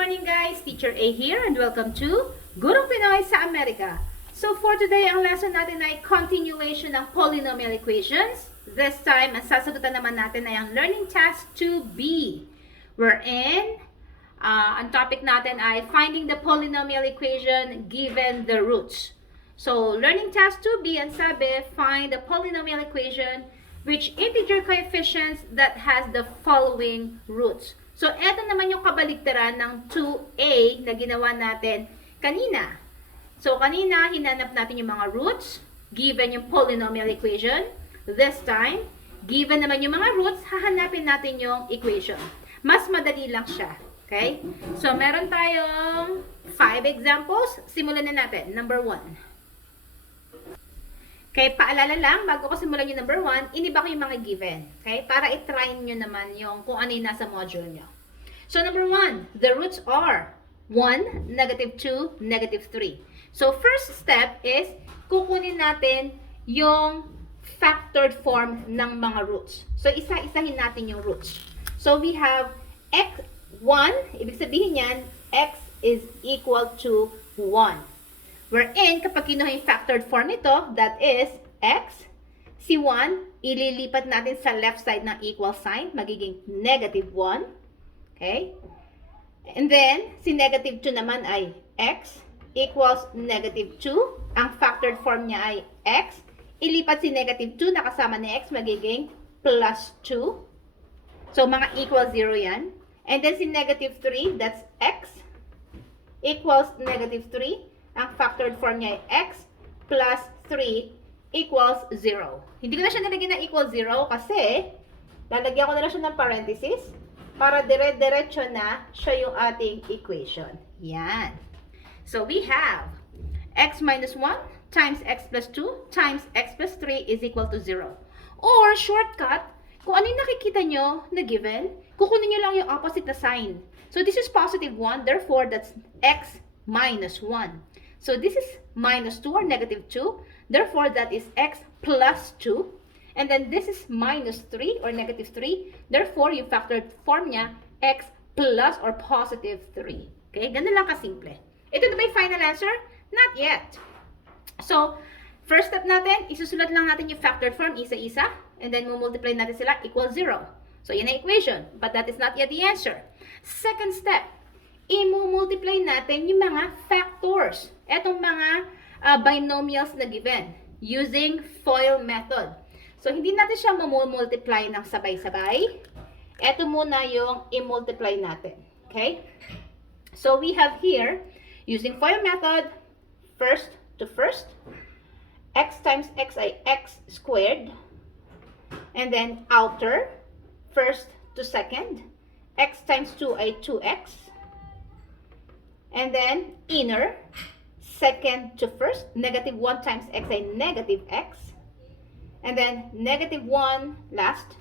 morning guys! Teacher A here and welcome to Gurong Pinoy sa Amerika. So for today, ang lesson natin ay continuation ng polynomial equations. This time, ang sasagutan naman natin ay ang learning task 2B. Wherein, ang topic natin ay finding the polynomial equation given the roots. So learning task 2B, ang sabi, find the polynomial equation which integer coefficients that has the following roots. So, eto naman yung kabaligtaran ng 2a na ginawa natin kanina. So, kanina, hinanap natin yung mga roots, given yung polynomial equation. This time, given naman yung mga roots, hahanapin natin yung equation. Mas madali lang siya. Okay? So, meron tayong 5 examples. Simulan na natin. Number 1. Okay, paalala lang, bago ko simulan yung number 1, iniba ko yung mga given. Okay? Para i-try nyo naman yung kung ano yung nasa module nyo. So, number 1, the roots are 1, negative 2, negative 3. So, first step is, kukunin natin yung factored form ng mga roots. So, isa-isahin natin yung roots. So, we have x1, ibig sabihin yan, x is equal to 1. Wherein, kapag kinuha yung factored form nito, that is x, si 1, ililipat natin sa left side ng equal sign, magiging negative 1. Okay? And then, si negative 2 naman ay x equals negative 2. Ang factored form niya ay x. Ilipat si negative 2 na kasama ni x, magiging plus 2. So, mga equal 0 yan. And then, si negative 3, that's x equals negative 3. Ang factored form niya ay x plus 3 equals 0. Hindi ko na siya nalagyan na equals 0 kasi lalagyan ko na lang siya ng parenthesis para dire-diretso na siya yung ating equation. Yan. So, we have x minus 1 times x plus 2 times x plus 3 is equal to 0. Or, shortcut, kung ano yung nakikita nyo na given, kukunin nyo lang yung opposite na sign. So, this is positive 1, therefore, that's x minus 1. So, this is minus 2 or negative 2. Therefore, that is x plus 2. And then, this is minus 3 or negative 3. Therefore, yung factored form niya, x plus or positive 3. Okay? Ganun lang kasimple. Ito na ba yung final answer? Not yet. So, first step natin, isusulat lang natin yung factored form isa-isa. And then, multiply natin sila equals 0. So, yan ang equation. But that is not yet the answer. Second step, i-multiply natin yung mga factors. Etong mga binomials na given using FOIL method. So, hindi natin siya mamultiply ng sabay-sabay. Ito muna yung i-multiply natin. Okay? So, we have here, using FOIL method, first to first, x times x ay x squared. And then, outer, first to second, x times 2 ay 2x. And then, inner, second to first, negative 1 times x ay negative x. And then, negative 1 last,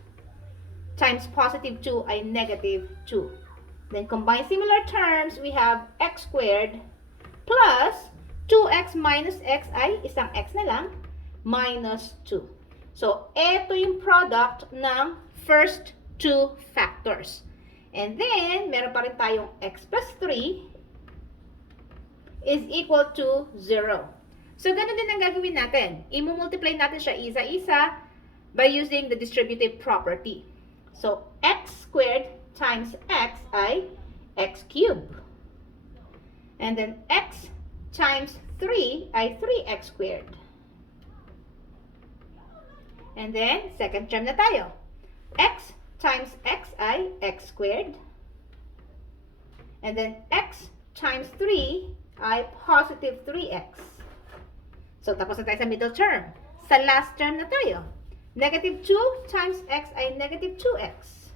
times positive 2 ay negative 2. Then, combine similar terms, we have x squared plus 2x minus x ay isang x na lang, minus 2. So, ito yung product ng first two factors. And then, meron pa rin tayong x plus 3 is equal to 0. So, ganun din ang gagawin natin. I-multiply natin siya isa-isa by using the distributive property. So, x squared times x ay x cubed. And then, x times 3 ay 3x squared. And then, second term na tayo. X times x ay x squared. And then, x times 3 ay positive 3x. So, tapos na tayo sa middle term. Sa last term na tayo. Negative 2 times x ay negative 2x.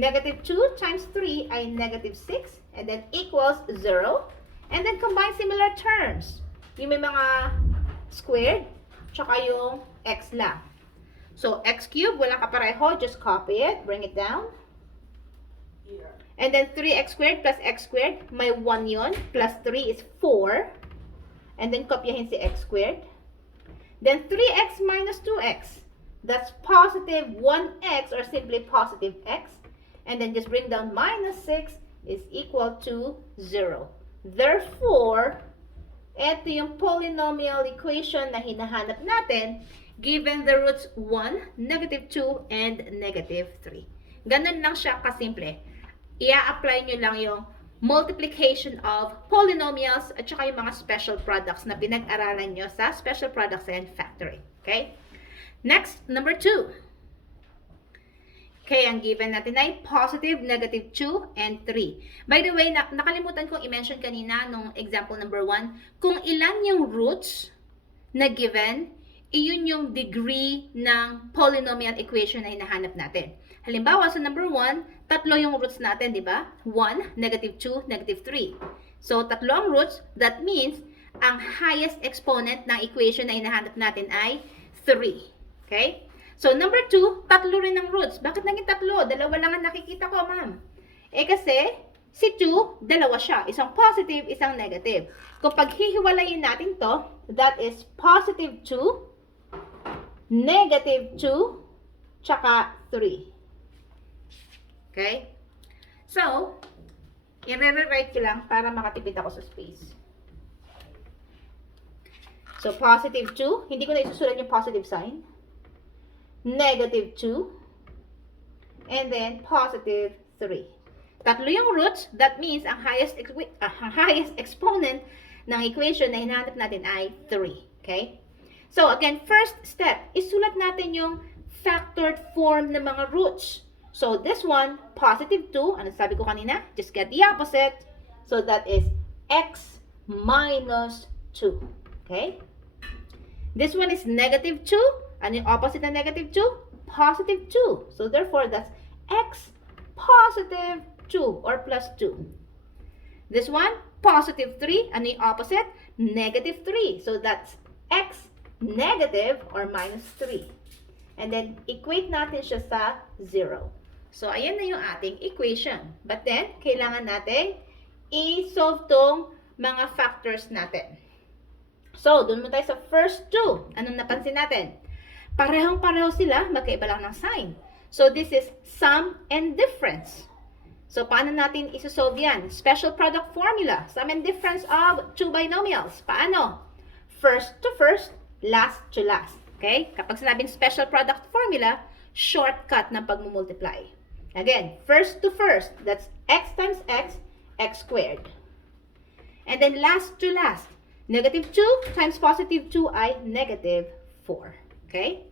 Negative 2 times 3 ay negative 6. And then, equals 0. And then, combine similar terms. Yung may mga squared, tsaka yung x lang. So, x cubed, walang kapareho. Just copy it. Bring it down. And then, 3x squared plus x squared, may 1 yun. Plus 3 is 4. And then, kopyahin si x squared. Then, 3x minus 2x. That's positive 1x or simply positive x. And then, just bring down minus 6 is equal to 0. Therefore, ito yung polynomial equation na hinahanap natin given the roots 1, negative 2, and negative 3. Ganun lang siya kasimple. Ia-apply nyo lang yung multiplication of polynomials at saka yung mga special products na pinag-aralan nyo sa special products and factoring. Okay? Next, number 2. Okay, ang given natin ay positive, negative 2, and 3. By the way, nakalimutan kong i-mention kanina nung example number 1, kung ilan yung roots na given, iyon yung degree ng polynomial equation na hinahanap natin. Halimbawa, sa number 1, tatlo yung roots natin, di ba? 1, negative 2, negative 3. So, tatlo ang roots. That means, ang highest exponent ng equation na hinahanap natin ay 3. Okay? So, number 2, tatlo rin ang roots. Bakit naging tatlo? Dalawa lang ang nakikita ko, ma'am. Eh kasi, si 2, dalawa siya. Isang positive, isang negative. Kung paghihiwalayin natin to, that is positive 2, negative 2, tsaka 3. Okay? So, i-rewrite ko lang para makatipid ako sa space. So, positive 2. Hindi ko na isusulat yung positive sign. Negative 2, and then positive 3. Tatlo yung roots, that means ang highest exponent ng equation na hinahanap natin ay 3. Okay? So, again, first step, isulat natin yung factored form ng mga roots. So, this one, positive 2, ano sabi ko kanina? Just get the opposite. So, that is x minus 2. Okay? This one is negative 2. Ano yung opposite na negative 2? Positive 2. So, therefore, that's x positive 2 or plus 2. This one, positive 3. Ano yung opposite? Negative 3. So, that's x negative or minus 3. And then, equate natin siya sa 0. So, ayan na yung ating equation. But then, kailangan natin i-solve tong mga factors natin. So, dun mo tayo sa first two. Anong napansin natin? Parehong-pareho sila, magkaiba lang ng sign. So, this is sum and difference. So, paano natin isosolve yan? Special product formula. Sum and difference of two binomials. Paano? First to first, last to last. Okay? Kapag sinabing special product formula, shortcut ng pagmumultiply. Again, first to first, that's x times x, x squared. And then last to last, negative 2 times positive 2 ay negative 4. Okay?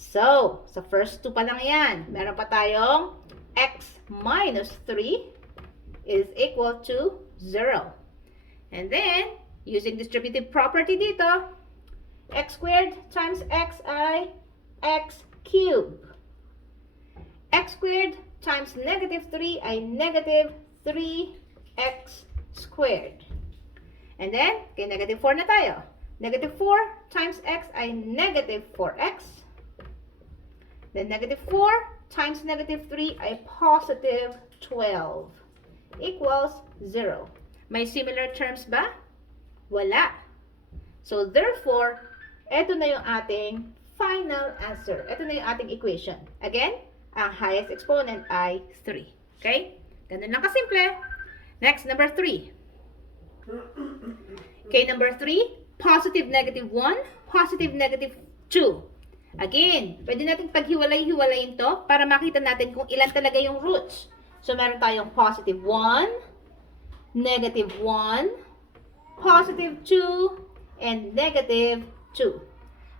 So, sa first two pa lang yan. Meron pa tayong x minus 3 is equal to 0. And then, using distributive property dito, x squared times x ay x cubed. X squared times negative 3 ay negative 3x squared. And then, kay negative 4 na tayo. Negative 4 times x ay negative 4x. Then negative 4 times negative 3 ay positive 12. Equals 0. May similar terms ba? Wala. So therefore, ito na yung ating final answer. Ito na yung ating equation. Again, ang highest exponent ay 3. Okay? Ganun lang kasimple. Next, number 3. Okay, number 3. Positive negative 1, positive negative 2. Again, pwede natin paghiwalay-hiwalayin to para makita natin kung ilan talaga yung roots. So, meron tayong positive 1, negative 1, positive 2, and negative 2.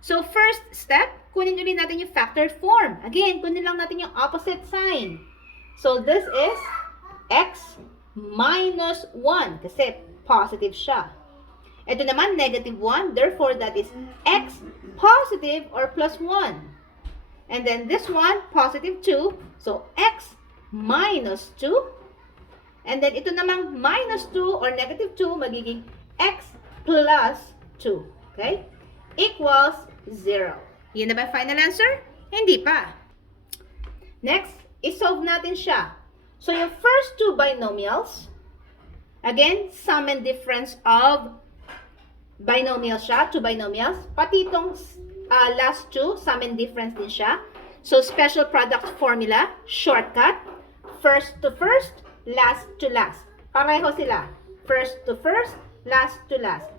So, first step, kunin ulit natin yung factored form. Again, kunin lang natin yung opposite sign. So, this is x minus 1 kasi positive siya. Ito naman, negative 1. Therefore, that is x positive or plus 1. And then this one, positive 2. So, x minus 2. And then ito namang minus 2 or negative 2, magiging x plus 2. Okay? Equals 0. Yan na ba final answer? Hindi pa. Next, isolve natin siya. So, yung first two binomials, again, sum and difference of binomials siya, two binomials. Pati itong last two, sum and difference din siya. So, special product formula, shortcut. First to first, last to last. Pareho sila. First to first, last to last.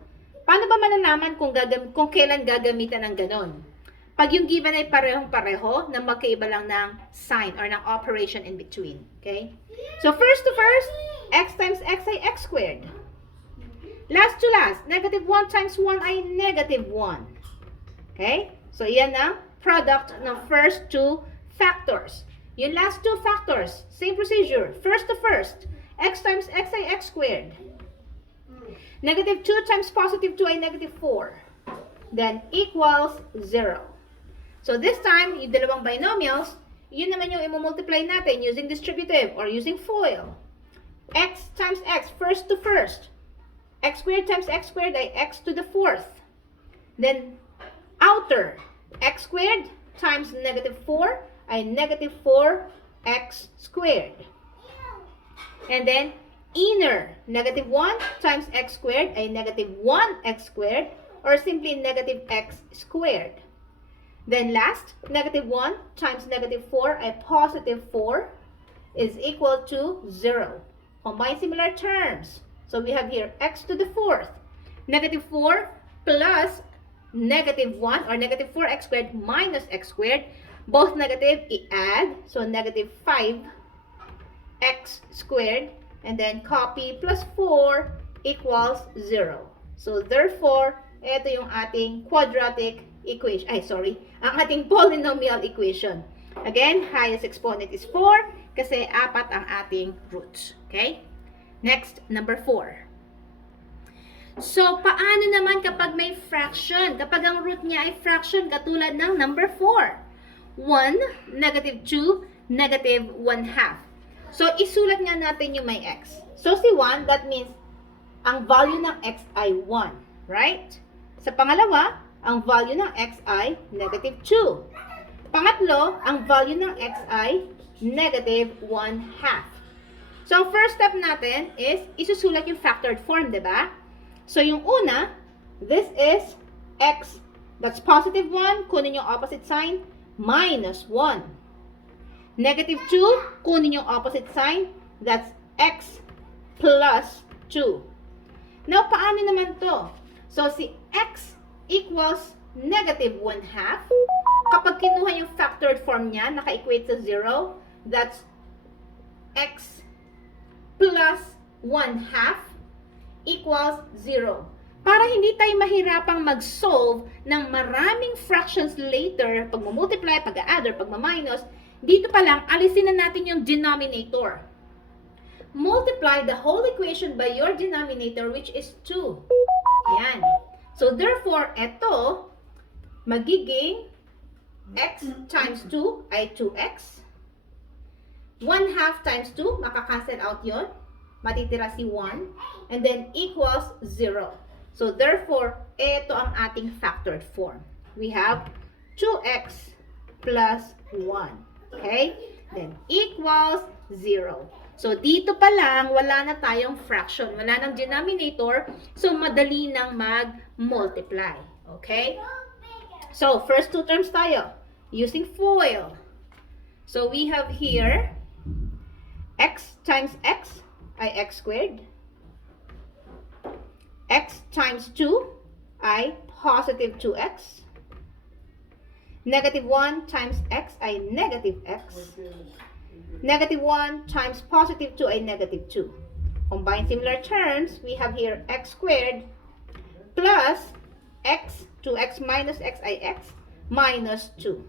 Paano ba malalaman kung kailan gagamitan ng ganon? Pag yung given ay parehong-pareho na magkaiba lang ng sign or ng operation in between. Okay? So, first to first, x times x ay x squared. Last to last, negative 1 times 1 ay negative 1. Okay? So, yan ang product ng first two factors. Yung last two factors, same procedure. First to first, x times x ay x squared. Negative 2 times positive 2 ay negative 4. Then, equals 0. So, this time, yung dalawang binomials, yun naman yung i-multiply natin using distributive or using FOIL. X times x, first to first. X squared times x squared ay x to the fourth. Then, outer, x squared times negative 4 ay negative 4x squared. And then, inner, negative 1 times x squared ay negative 1x squared or simply negative x squared. Then last, negative 1 times negative 4 ay positive 4 is equal to 0. Combine similar terms. So we have here x to the fourth. Negative 4 plus negative 1 or negative 4x squared minus x squared. Both negative, i-add. So negative 5x squared. And then copy plus 4 equals 0. So therefore, ito yung ating quadratic equation. Ang ating polynomial equation. Again, highest exponent is 4 kasi 4 ang ating roots. Okay? Next, number 4. So, paano naman kapag may fraction? Kapag ang root niya ay fraction katulad ng number 4. 1, negative 2, negative 1 half. So, isulat nga natin yung may x. So, si 1, that means ang value ng x ay 1. Right? Sa pangalawa, ang value ng x ay negative 2. Pangatlo, ang value ng x ay negative 1 half. So, first step natin is isusulat yung factored form, diba? So, yung una, this is x, that's positive 1, kunin yung opposite sign, minus 1. Negative 2, kunin yung opposite sign, that's x plus 2. Now, paano naman to? So, si x equals negative 1 half. Kapag kinuha yung factored form niya, naka-equate sa 0, that's x plus 1 half equals 0. Para hindi tayo mahirapang mag-solve ng maraming fractions later, pag multiply, pag-add, or pag minus, dito pa lang, alisin na natin yung denominator. Multiply the whole equation by your denominator, which is 2. Yan. So, therefore, ito, magiging x times 2 ay 2x. 1 half times 2, makakancel out yon. Matitira si 1. And then, equals 0. So, therefore, ito ang ating factored form. We have 2x plus 1. Okay? Then, equals 0. So, dito pa lang, wala na tayong fraction. Wala nang denominator. So, madali nang mag-multiply. Okay? So, first two terms tayo. Using FOIL. So, we have here x times x ay x squared. X times 2 ay positive 2x. Negative 1 times x ay negative x. Negative 1 times positive 2 ay negative 2. Combine similar terms, we have here x squared plus x, 2x minus x ay x, minus 2.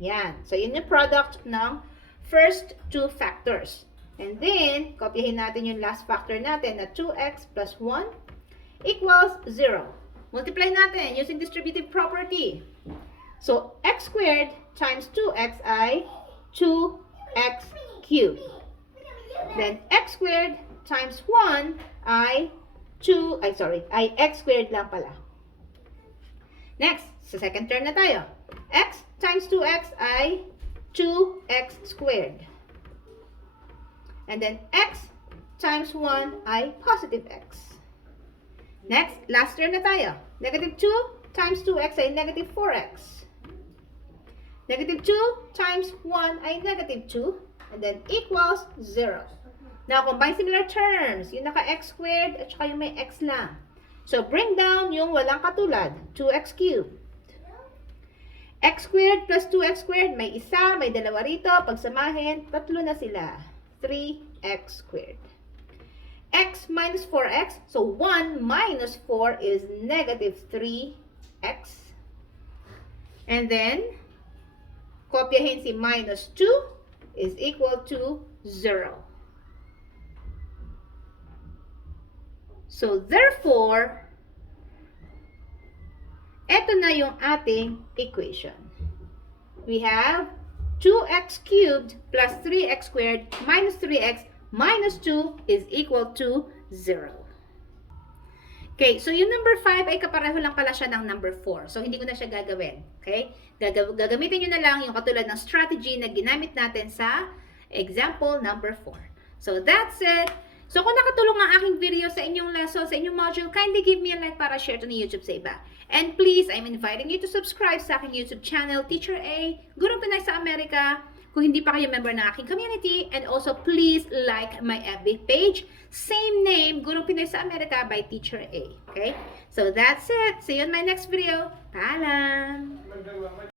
Yan. So, yun yung product ng first two factors. And then, kopyahin natin yung last factor natin na 2x plus 1 equals 0. Multiply natin using distributive property. So, x squared times 2x ay 2x cubed. Then, x squared times 1 ay x squared lang pala. Next, sa second term na tayo. X times 2x ay 2x squared. And then, x times 1 ay positive x. Next, last term na tayo. Negative 2 times 2x ay negative 4x. Negative 2 times 1 ay negative 2. And then equals 0. Now, combine similar terms. Yung naka-x squared at saka yung may x lang. So, bring down yung walang katulad. 2x cubed. X squared plus 2x squared. May isa, may dalawa rito. Pagsamahin, tatlo na sila. 3x squared. X minus 4x. So, 1 minus 4 is negative 3x. And then, kopyahin si minus 2 is equal to 0. So, therefore, eto na yung ating equation. We have 2x cubed plus 3x squared minus 3x minus 2 is equal to 0. Okay, so yung number 5 ay kapareho lang pala siya ng number 4. So, hindi ko na siya gagawin. Okay? Gagamitin nyo na lang yung katulad ng strategy na ginamit natin sa example number 4. So, that's it. So, kung nakatulong ang aking video sa inyong lesson, sa inyong module, kindly give me a like para share to ni YouTube sa iba. And please, I'm inviting you to subscribe sa aking YouTube channel, Teacher A, Gurong Pinay sa Amerika, kung hindi pa kayo member ng aking community. And also, please like my FB page. Same name, Gurong Pinay sa Amerika by Teacher A. Okay? So, that's it. See you in my next video. Paalam!